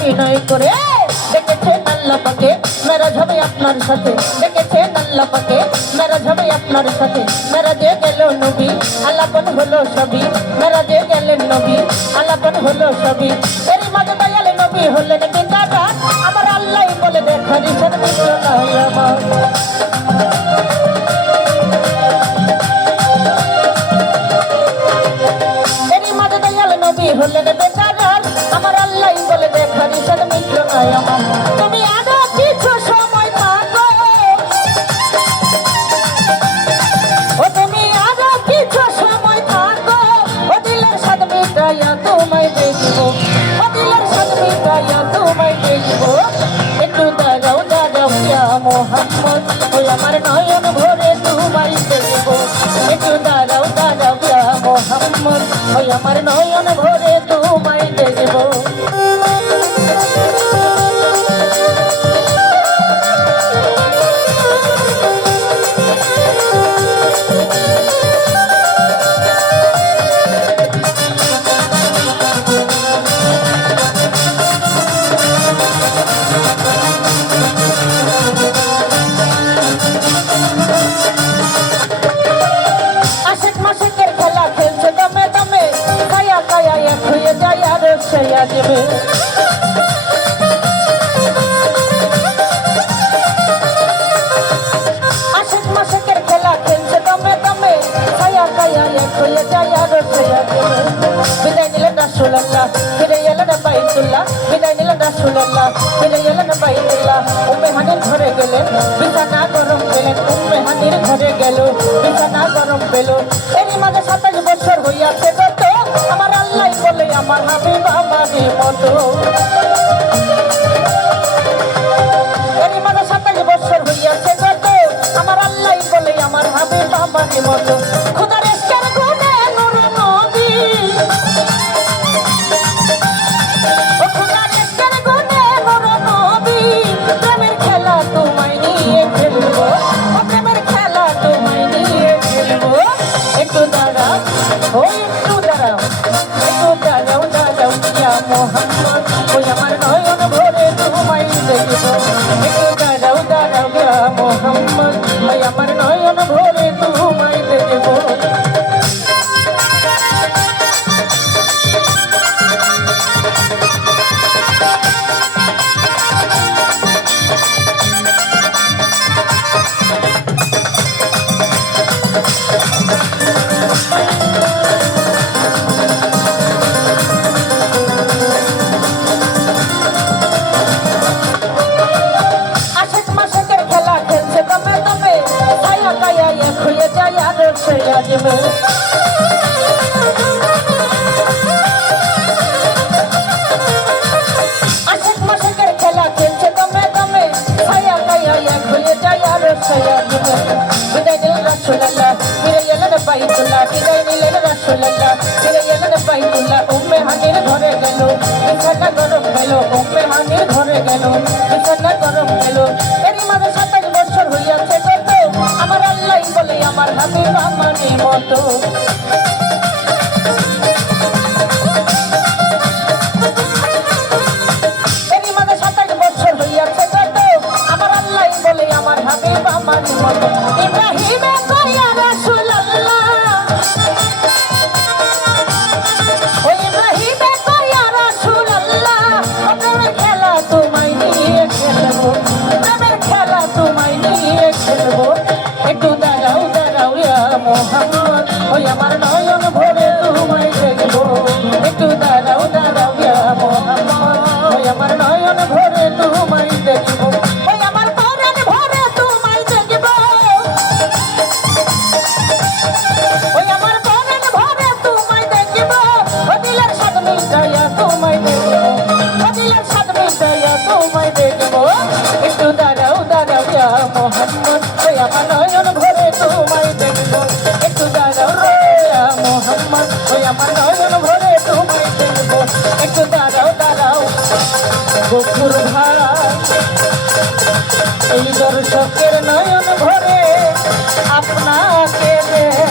বিনয় করে ডেকেছেন আল্লাহ পাকে মেরাজ হবে আপনার সাথে। ডেকেছেন আল্লাহ পাকে মেরাজ হবে আপনার সাথে। মেরাজে গেল নবী, আলাপন হলো সবই। মেরাজে গেলেন নবী, আলাপন হলো সবই। এরই মাঝে দয়াল নবী হলেন পিতাটা আমার আল্লাহ বলে মিত্র নাই আমার। হলেন বেচারাল আমার আল্লাহ বলে দেখারি সব মিত্র নাই আমার। তুমি আরও কিছু সময় থাকো? ও তুমি আরও কিছু সময় থাকো? ও দিলের সাদ মিটাইয়া তোমায় দেখব। ও দিলের সাদ মিটাইয়া তোমায় দেখব। একটু দাঁড়াও দাঁড়াও, ইয়া মোহাম্মদ। ওই আমার নয়ন ভরে তোমায় দেখব। একটু দাঁড়াও দাঁড়াও, ইয়া মোহাম্মদ। ওই আমার নয়ন ভরে তোমায় আশেক মাসেকের খেলা খেলছে রাসূলুল্লাহ ফিরে এলেন বাইতুল্লাহ বিদায় নিলেন রাসূলুল্লাহ ফিরে এলেন বাইতুল্লাহ উম্মে হানির ঘরে গেলেন বিছানা গরম পেলেন উম্মে হানির ঘরে গেল বিছানা গরম পেল এরই মাঝে সাতাশ বছর হইয়াছে কত আমার আল্লাহ বলে আমার হাবিব আমারই মতো এরই মাঝে সাতাশ বছর হইয়াছে কত আমার আল্লাহ বলে আমার হাবিব আমারই মতো ও ঘরে গেল। বিছানা গরম গেল আমার হাতে আমারই মতো। আমার, ওই আমার নয়ন ভরে তোমায় দেখব একটু দাঁড়াও দাঁড়াও। বকুর ভাই এই দর্শকের নয়ন ভরে আপনাকে দেখ